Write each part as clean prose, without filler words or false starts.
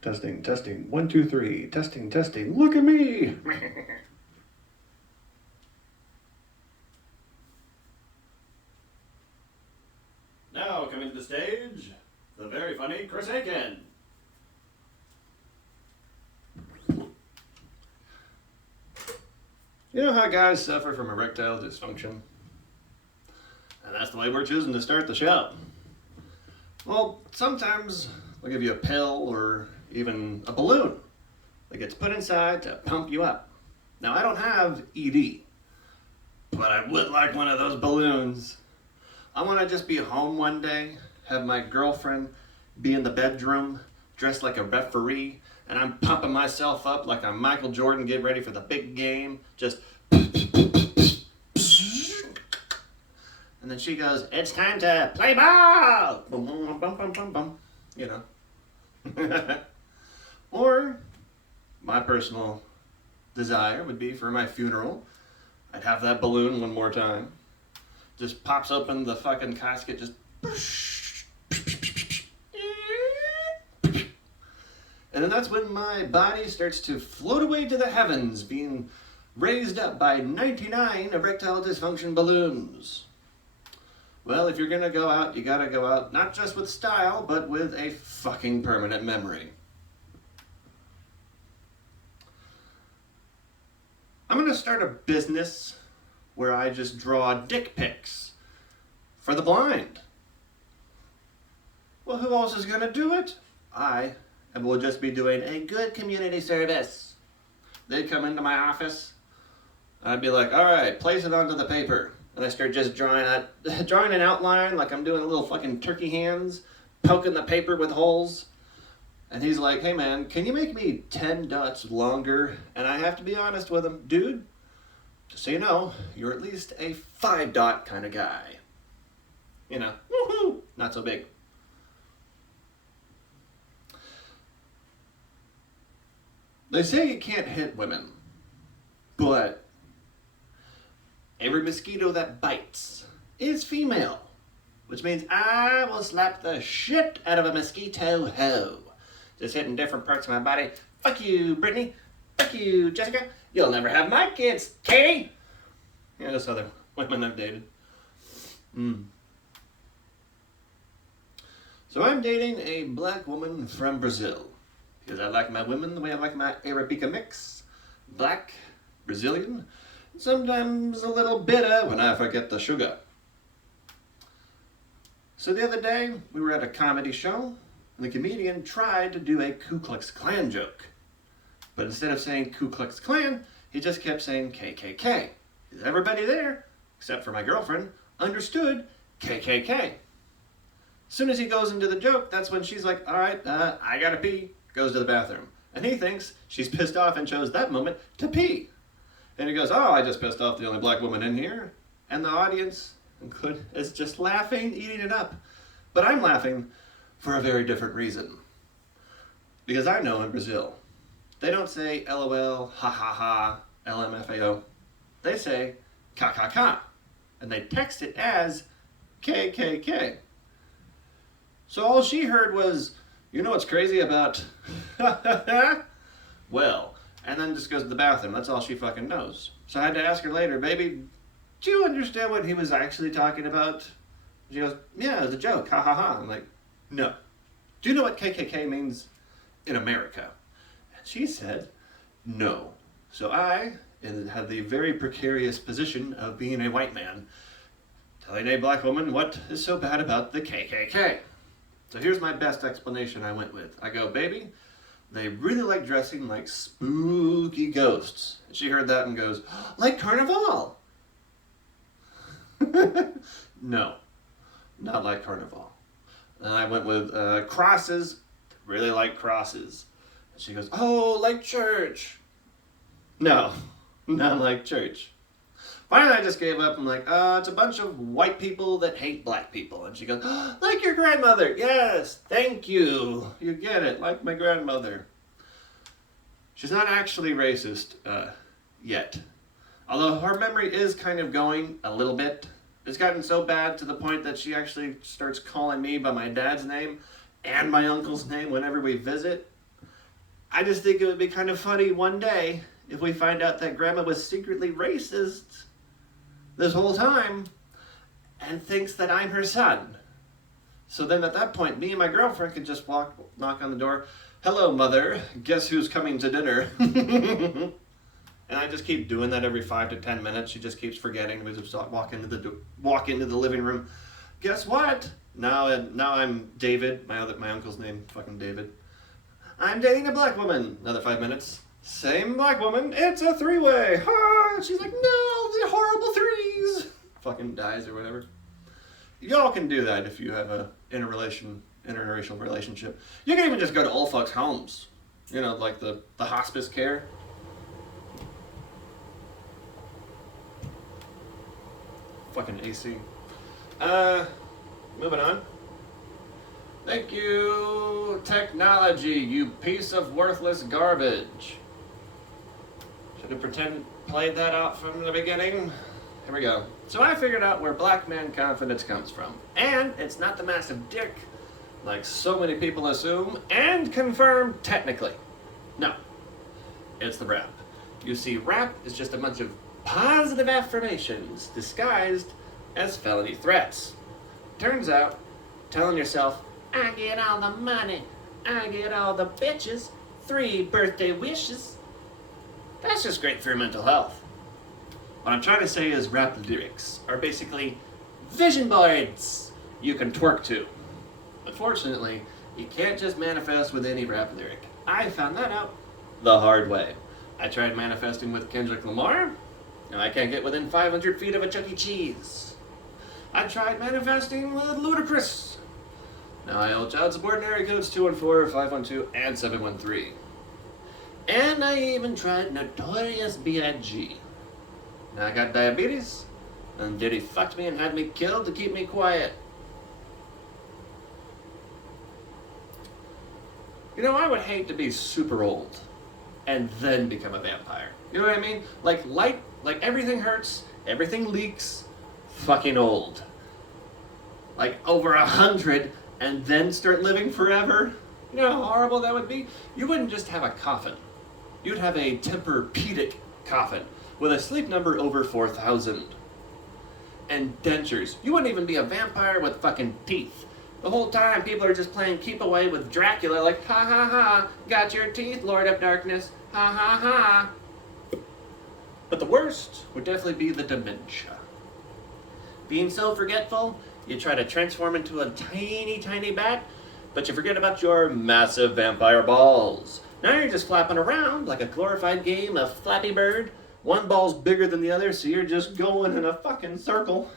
Testing, testing. 1, 2, 3. Testing, testing. Look at me. Now coming to the stage, the very funny Chris Aiken. You know how guys suffer from erectile dysfunction? And that's the way we're choosing to start the show. Well, sometimes they'll give you a pill or even a balloon that gets put inside to pump you up. Now, I don't have ED, but I would like one of those balloons. I want to just be home one day, have my girlfriend be in the bedroom dressed like a referee, and I'm pumping myself up like I'm Michael Jordan getting ready for the big game. Just. And then she goes, "It's time to play ball!" Boom, boom, bum, bum, bum, bum. You know. Or, my personal desire would be for my funeral, I'd have that balloon one more time. Just pops open the fucking casket, just. And then that's when my body starts to float away to the heavens, being raised up by 99 erectile dysfunction balloons. Well, if you're gonna go out, you gotta go out not just with style, but with a fucking permanent memory. I'm gonna start a business where I just draw dick pics for the blind. Well, who else is gonna do it? I will just be doing a good community service. They'd come into my office, I'd be like, all right, place it onto the paper. And I start just drawing an outline like I'm doing little fucking turkey hands, poking the paper with holes. And he's like, hey man, can you make me 10 dots longer? And I have to be honest with him, dude, just so you know, you're at least a 5 dot kind of guy. You know, woohoo, not so big. They say you can't hit women, but every mosquito that bites is female, which means I will slap the shit out of a mosquito hoe. Just hitting different parts of my body. Fuck you, Brittany. Fuck you, Jessica. You'll never have my kids, Katie. Yeah, those other women I've dated. So I'm dating a black woman from Brazil. Because I like my women the way I like my Arabica mix. Black, Brazilian, sometimes a little bitter when I forget the sugar. So the other day, we were at a comedy show, and the comedian tried to do a Ku Klux Klan joke. But instead of saying Ku Klux Klan, he just kept saying KKK. Everybody there, except for my girlfriend, understood KKK. As soon as he goes into the joke, that's when she's like, all right, I gotta pee, goes to the bathroom. And he thinks she's pissed off and chose that moment to pee. And he goes, oh, I just pissed off the only black woman in here. And the audience is just laughing, eating it up. But I'm laughing for a very different reason. Because I know in Brazil, they don't say LOL, ha ha ha, LMFAO. They say KKK. And they text it as KKK. So all she heard was, you know what's crazy about well, and then just goes to the bathroom. That's all she fucking knows. So I had to ask her later, baby, do you understand what he was actually talking about? She goes, yeah, it was a joke, ha ha ha. I'm like, no. Do you know what KKK means in America? And she said, no. So I had the very precarious position of being a white man, telling a black woman what is so bad about the KKK. So here's my best explanation I went with. I go, baby, they really like dressing like spooky ghosts. And she heard that and goes, like Carnival. No, not like Carnival. And I went with crosses, really like crosses. And she goes, oh, like church. No, not like church. Finally, I just gave up. I'm like, it's a bunch of white people that hate black people. And she goes, like your grandmother. Yes, thank you. You get it, like my grandmother. She's not actually racist yet. Although her memory is kind of going a little bit. It's gotten so bad to the point that she actually starts calling me by my dad's name and my uncle's name whenever we visit. I just think it would be kind of funny one day if we find out that Grandma was secretly racist this whole time and thinks that I'm her son. So then at that point, me and my girlfriend could just knock on the door. Hello, Mother. Guess who's coming to dinner? And I just keep doing that every 5 to 10 minutes. She just keeps forgetting. We just walk into the living room. Guess what? Now I'm David. My uncle's name, fucking David. I'm dating a black woman. Another 5 minutes. Same black woman. It's a three-way. Ha! And she's like, no, the horrible threes. Fucking dies or whatever. Y'all can do that if you have a interracial relationship. You can even just go to old folks' homes. You know, like the hospice care. Fucking AC. Moving on. Thank you, technology, you piece of worthless garbage. Should have played that out from the beginning. Here we go. So I figured out where black man confidence comes from. And it's not the massive dick, like so many people assume, and confirm technically. No. It's the rap. You see, rap is just a bunch of positive affirmations disguised as felony threats. Turns out, telling yourself, I get all the money, I get all the bitches, 3 birthday wishes, that's just great for your mental health. What I'm trying to say is rap lyrics are basically vision boards you can twerk to. Unfortunately, you can't just manifest with any rap lyric. I found that out the hard way. I tried manifesting with Kendrick Lamar, and I can't get within 500 feet of a Chuck E. Cheese. I tried manifesting with Ludacris. Now I owe child support and area codes 214, 512, and 713. And I even tried Notorious B.I.G. Now I got diabetes, and Diddy fucked me and had me killed to keep me quiet. You know, I would hate to be super old and then become a vampire. You know what I mean? Like everything hurts, everything leaks, fucking old. Like over 100 and then start living forever. You know how horrible that would be? You wouldn't just have a coffin. You'd have a Tempur-Pedic coffin with a sleep number over 4,000. And dentures. You wouldn't even be a vampire with fucking teeth. The whole time people are just playing keep away with Dracula like, ha ha ha, got your teeth, Lord of Darkness, ha ha ha. But the worst would definitely be the dementia. Being so forgetful, you try to transform into a tiny, tiny bat, but you forget about your massive vampire balls. Now you're just flapping around like a glorified game of Flappy Bird. One ball's bigger than the other, so you're just going in a fucking circle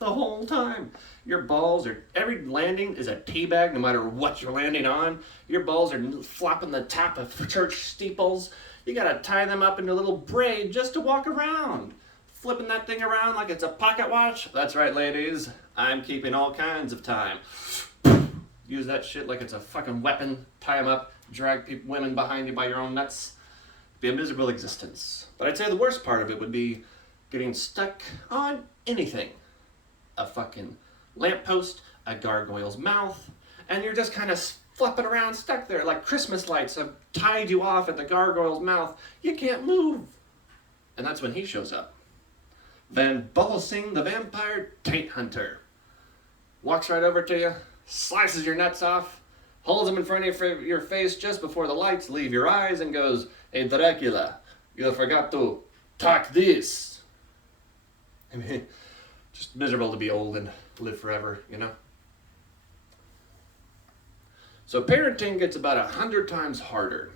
the whole time. Your balls are, every landing is a teabag no matter what you're landing on. Your balls are flopping the top of church steeples. You gotta tie them up in a little braid just to walk around. Flipping that thing around like it's a pocket watch. That's right, ladies. I'm keeping all kinds of time. Use that shit like it's a fucking weapon. Tie them up, drag women behind you by your own nuts. Be a miserable existence. But I'd say the worst part of it would be getting stuck on anything. A fucking lamppost, a gargoyle's mouth, and you're just kind of flipping around stuck there like Christmas lights have tied you off at the gargoyle's mouth. You can't move. And that's when he shows up. Van Helsing, the vampire taint hunter. Walks right over to you, slices your nuts off, holds them in front of your face just before the lights leave your eyes and goes, "Hey Dracula, you forgot to talk this." I mean, just miserable to be old and live forever, you know? So parenting gets about 100 times harder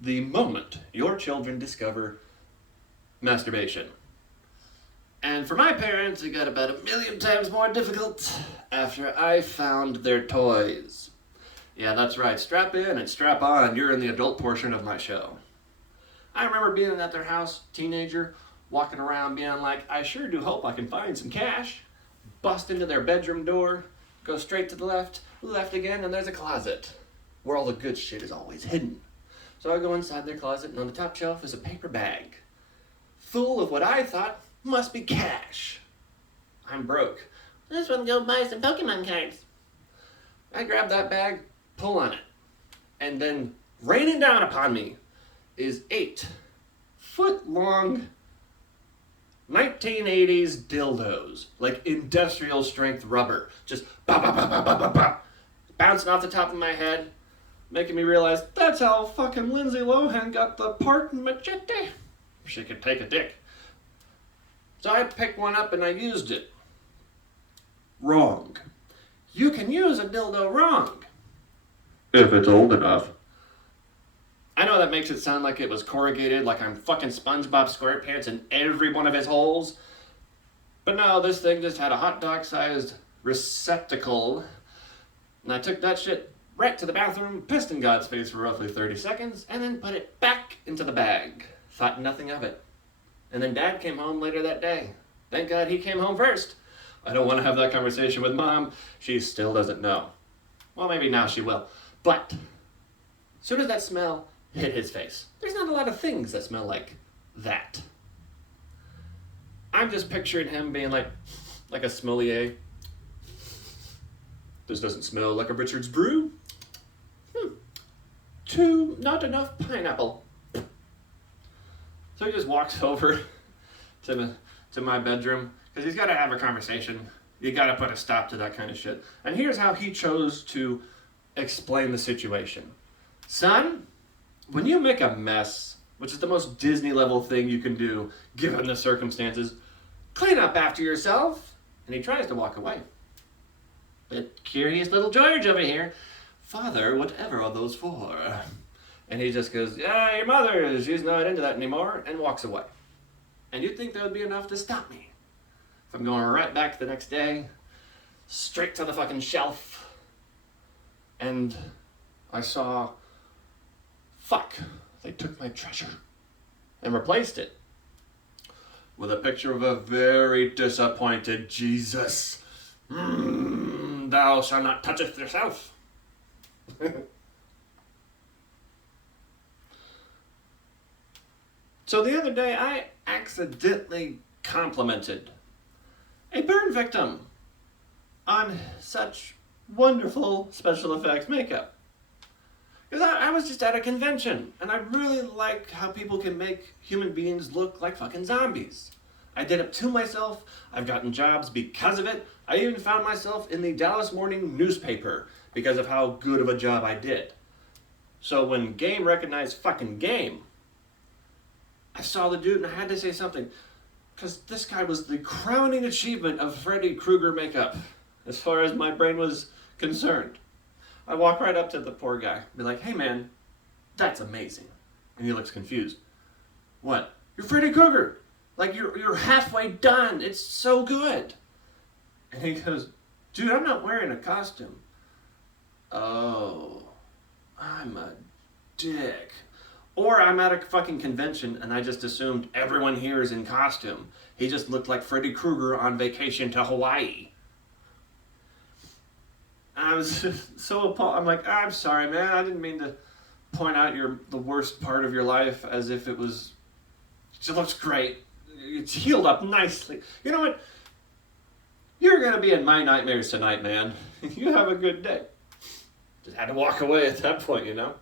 the moment your children discover masturbation. And for my parents, it got about 1,000,000 times more difficult after I found their toys. Yeah, that's right. Strap in and strap on. You're in the adult portion of my show. I remember being at their house, teenager, walking around being like, I sure do hope I can find some cash. Bust into their bedroom door, go straight to the left again, and there's a closet where all the good shit is always hidden. So I go inside their closet, and on the top shelf is a paper bag full of what I thought must be cash. I'm broke. I just want to go buy some Pokemon cards. I grab that bag, pull on it, and then raining down upon me is 8-foot-long 1980s dildos, like industrial strength rubber, just bop, bop, bop, bop, bop, bop, bop, bouncing off the top of my head, making me realize that's how fucking Lindsay Lohan got the part in Machete. She could take a dick. So I picked one up and I used it. Wrong. You can use a dildo wrong. If it's old enough. I know that makes it sound like it was corrugated, like I'm fucking SpongeBob SquarePants in every one of his holes. But no, this thing just had a hot dog-sized receptacle. And I took that shit right to the bathroom, pissed in God's face for roughly 30 seconds, and then put it back into the bag. Thought nothing of it. And then Dad came home later that day. Thank God he came home first. I don't want to have that conversation with Mom. She still doesn't know. Well, maybe now she will. But as soon as that smell hit his face, there's not a lot of things that smell like that. I'm just picturing him being like a sommelier. This doesn't smell like a Richard's brew. Not enough pineapple. So he just walks over to my bedroom, because he's got to have a conversation. You got to put a stop to that kind of shit. And here's how he chose to explain the situation. Son, when you make a mess, which is the most Disney level thing you can do, given the circumstances, clean up after yourself. And he tries to walk away. But curious little George over here, Father, whatever are those for? And he just goes, yeah, your mother, she's not into that anymore, and walks away. And you'd think that would be enough to stop me. If I'm going right back the next day, straight to the fucking shelf, and I saw, fuck, they took my treasure and replaced it with a picture of a very disappointed Jesus. Thou shalt not toucheth yourself. So the other day, I accidentally complimented a burn victim on such wonderful special effects makeup. Because I was just at a convention, and I really like how people can make human beings look like fucking zombies. I did it to myself. I've gotten jobs because of it. I even found myself in the Dallas Morning newspaper because of how good of a job I did. So when Game recognized fucking Game, I saw the dude and I had to say something, because this guy was the crowning achievement of Freddy Krueger makeup, as far as my brain was concerned. I walk right up to the poor guy, be like, hey man, that's amazing. And he looks confused. What? You're Freddy Krueger! Like, you're halfway done. It's so good. And he goes, dude, I'm not wearing a costume. Oh, I'm a dick. Or I'm at a fucking convention and I just assumed everyone here is in costume. He just looked like Freddy Krueger on vacation to Hawaii. I was so appalled. I'm like, I'm sorry, man. I didn't mean to point out the worst part of your life as if it was... It looks great. It's healed up nicely. You know what? You're going to be in my nightmares tonight, man. You have a good day. Just had to walk away at that point, you know?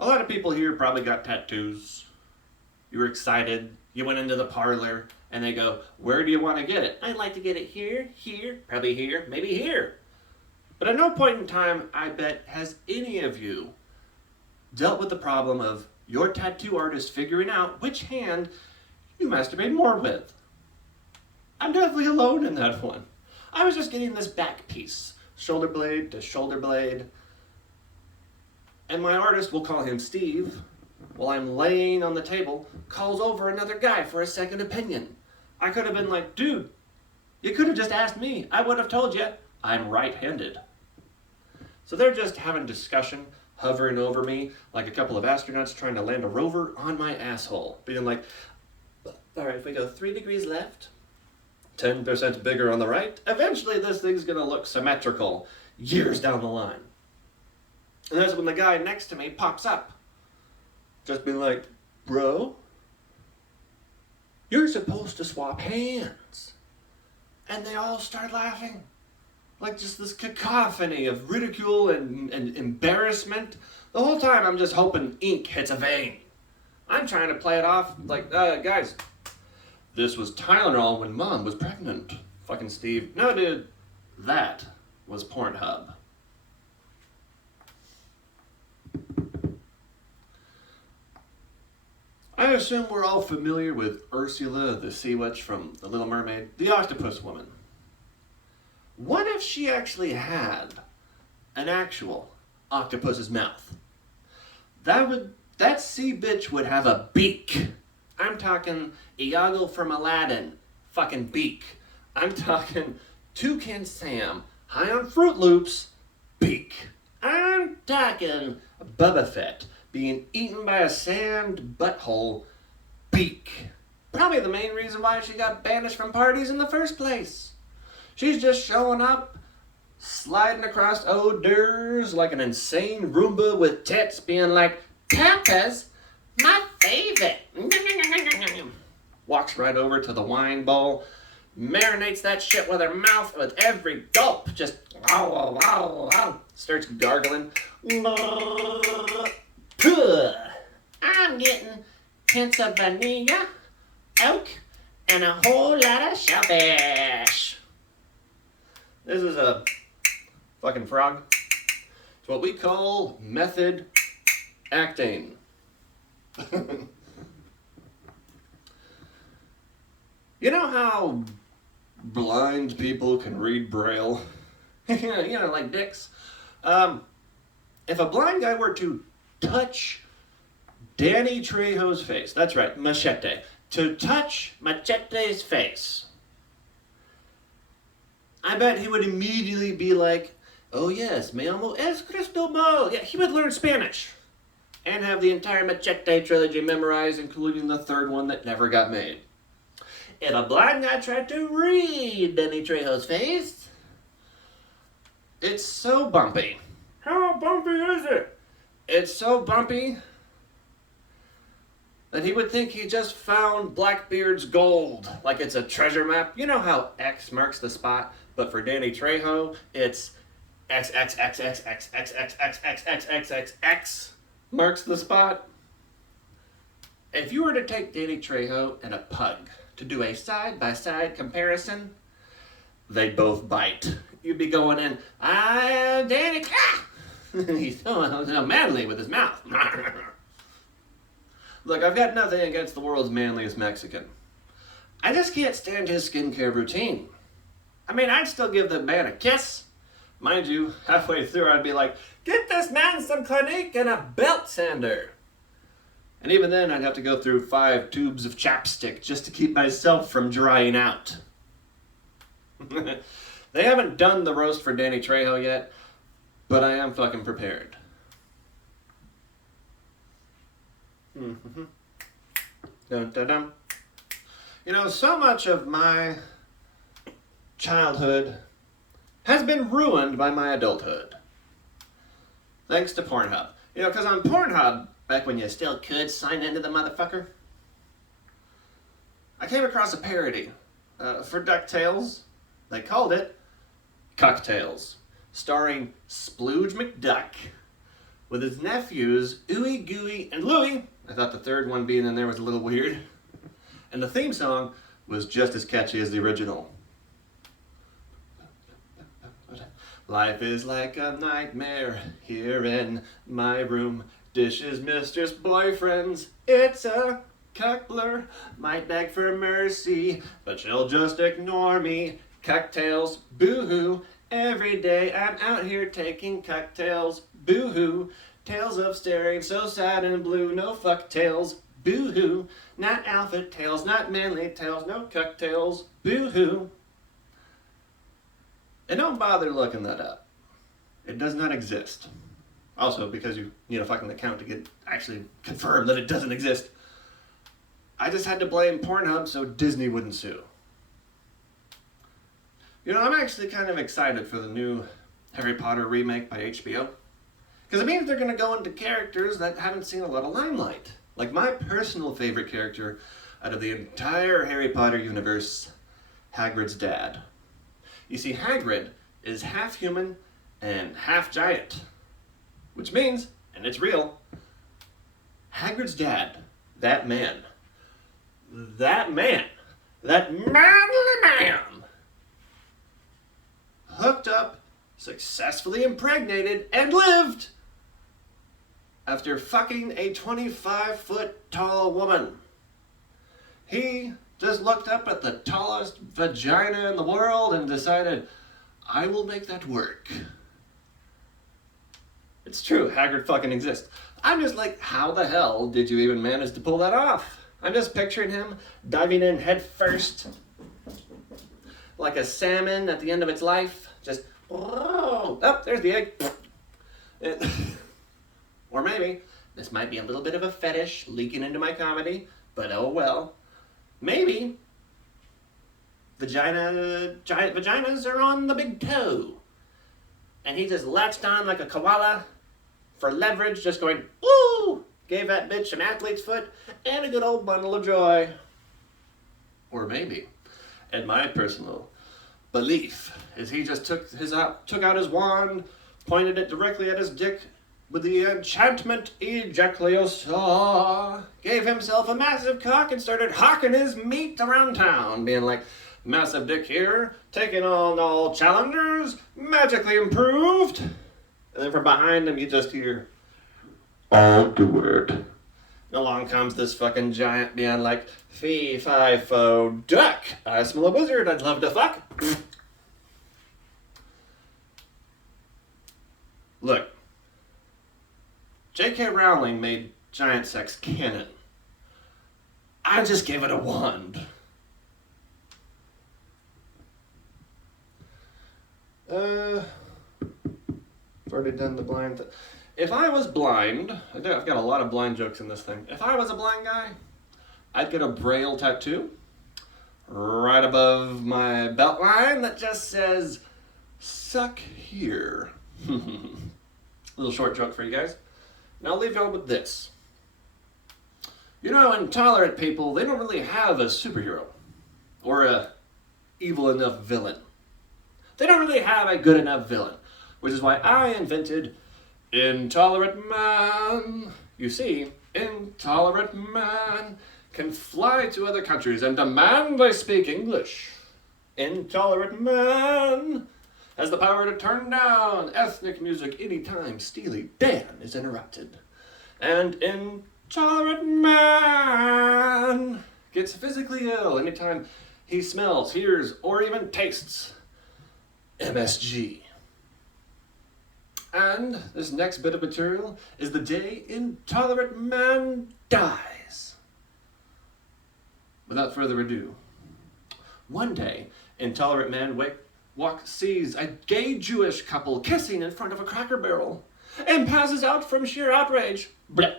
A lot of people here probably got tattoos. You were excited. You went into the parlor and they go, where do you want to get it? I'd like to get it here, probably here, maybe here. But at no point in time, I bet, has any of you dealt with the problem of your tattoo artist figuring out which hand you masturbate more with. I'm definitely alone in that one. I was just getting this back piece, shoulder blade to shoulder blade. And my artist, we'll call him Steve, while I'm laying on the table, calls over another guy for a second opinion. I could have been like, dude, you could have just asked me. I would have told you I'm right-handed. So they're just having discussion, hovering over me like a couple of astronauts trying to land a rover on my asshole. Being like, all right, if we go 3 degrees left, 10% bigger on the right, eventually this thing's going to look symmetrical years down the line. And that's when the guy next to me pops up. Just being like, bro, you're supposed to swap hands. And they all start laughing. Like just this cacophony of ridicule and embarrassment. The whole time I'm just hoping ink hits a vein. I'm trying to play it off like, guys, this was Tylenol when Mom was pregnant. Fucking Steve. No, dude, that was Pornhub. I assume we're all familiar with Ursula the Sea Witch from The Little Mermaid, the octopus woman. What if she actually had an actual octopus's mouth? That sea bitch would have a beak. I'm talking Iago from Aladdin, fucking beak. I'm talking Toucan Sam, high on Fruit Loops, beak. I'm talking Boba Fett being eaten by a sand butthole, beak. Probably the main reason why she got banished from parties in the first place. She's just showing up, sliding across hors d'oeuvres like an insane Roomba with tits, being like, Papa's my favorite. Walks right over to the wine bowl, marinates that shit with her mouth with every gulp, just starts gargling. I'm getting hints of vanilla, oak, and a whole lot of shellfish. This is a fucking frog. It's what we call method acting. You know how blind people can read Braille? Like dicks. If a blind guy were to touch Danny Trejo's face, that's right, Machete, to touch Machete's face, I bet he would immediately be like, oh yes, me llamo es Cristobal. Yeah, he would learn Spanish and have the entire Machete trilogy memorized, including the third one that never got made. If a blind guy tried to read Danny Trejo's face, it's so bumpy. How bumpy is it? It's so bumpy that he would think he just found Blackbeard's gold, like it's a treasure map. You know how X marks the spot, but for Danny Trejo, it's X marks the spot. If you were to take Danny Trejo and a pug to do a side-by-side comparison, they'd both bite. You'd be going in, Danny, he's so manly with his mouth. Look, I've got nothing against the world's manliest Mexican. I just can't stand his skincare routine. I mean, I'd still give the man a kiss. Mind you, halfway through I'd be like, get this man some Clinique and a belt sander. And even then I'd have to go through 5 tubes of chapstick just to keep myself from drying out. They haven't done the roast for Danny Trejo yet, but I am fucking prepared. Mm-hmm. Dun, dun, dun. You know, so much of my childhood has been ruined by my adulthood. Thanks to Pornhub. You know, because on Pornhub, back when you still could sign into the motherfucker, I came across a parody for DuckTales. They called it Cocktails, starring Splooge McDuck with his nephews, Ooey Gooey and Louie. I thought the third one being in there was a little weird. And the theme song was just as catchy as the original. Life is like a nightmare here in my room. Dishes, mistress, boyfriends, it's a cuckler. Might beg for mercy, but she'll just ignore me. Cocktails, boo-hoo. Every day I'm out here taking cocktails, boo-hoo. Tales of staring so sad and blue, no fuck tales, boo-hoo. Not alpha tales, not manly tales, no cocktails, boo-hoo. And don't bother looking that up. It does not exist. Also, because you need a fucking account to get actually confirmed that it doesn't exist. I just had to blame Pornhub so Disney wouldn't sue. You know, I'm actually kind of excited for the new Harry Potter remake by HBO. Because it means they're going to go into characters that haven't seen a lot of limelight. Like my personal favorite character out of the entire Harry Potter universe, Hagrid's dad. You see, Hagrid is half human and half giant. Which means, and it's real, Hagrid's dad, that man, that manly man, hooked up, successfully impregnated, and lived after fucking a 25-foot tall woman. He just looked up at the tallest vagina in the world and decided, I will make that work. It's true, Hagrid fucking exists. I'm just like, how the hell did you even manage to pull that off? I'm just picturing him diving in head first, like a salmon at the end of its life. Just, oh, there's the egg. Or maybe, this might be a little bit of a fetish leaking into my comedy, but oh well. Maybe giant vaginas are on the big toe. And he just latched on like a koala for leverage, just going, woo! Gave that bitch an athlete's foot and a good old bundle of joy. Or maybe, and my personal belief is he just took out his wand, pointed it directly at his dick with the enchantment ejaculiosa, gave himself a massive cock and started hawking his meat around town, being like, massive dick here, taking on all challengers, magically improved. And then from behind him you just hear, I'll do it. And along comes this fucking giant being like, fee, fi, fo, duck. I smell a wizard, I'd love to fuck. Look, J.K. Rowling made giant sex canon. I just gave it a wand. I've already done the blind thing. If I was blind, I've got a lot of blind jokes in this thing. If I was a blind guy, I'd get a Braille tattoo right above my belt line that just says, suck here. Little short joke for you guys. Now I'll leave y'all with this. You know, intolerant people, they don't really have a superhero or a evil enough villain. They don't really have a good enough villain, which is why I invented Intolerant Man. You see, Intolerant Man can fly to other countries and demand they speak English. Intolerant Man has the power to turn down ethnic music anytime Steely Dan is interrupted. And Intolerant Man gets physically ill anytime he smells, hears, or even tastes MSG. And this next bit of material is the day Intolerant Man dies. Without further ado, one day, Intolerant Man sees a gay Jewish couple kissing in front of a Cracker Barrel and passes out from sheer outrage. Blech.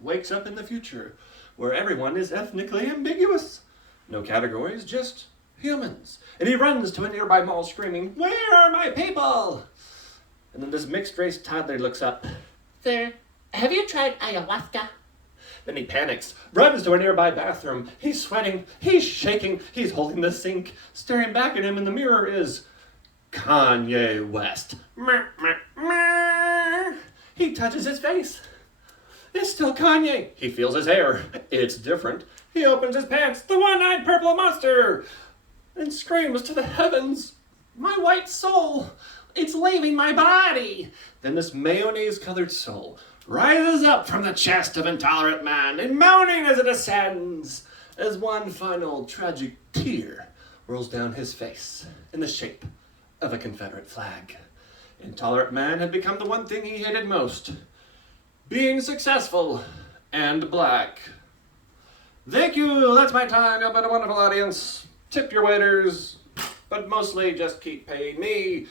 Wakes up in the future where everyone is ethnically ambiguous. No categories, just humans. And he runs to a nearby mall screaming, "Where are my people?" And then this mixed race toddler looks up. "There, have you tried ayahuasca?" Then he panics, runs to a nearby bathroom. He's sweating, he's shaking, he's holding the sink. Staring back at him in the mirror is Kanye West. He touches his face. It's still Kanye. He feels his hair. It's different. He opens his pants, the one-eyed purple monster, and screams to the heavens, "My white soul, it's leaving my body." Then this mayonnaise-colored soul rises up from the chest of Intolerant Man, and moaning as it ascends, as one final tragic tear rolls down his face in the shape of a Confederate flag. Intolerant Man had become the one thing he hated most: being successful and black. Thank you, that's my time. You've been a wonderful audience. Tip your waiters, but mostly just keep paying me.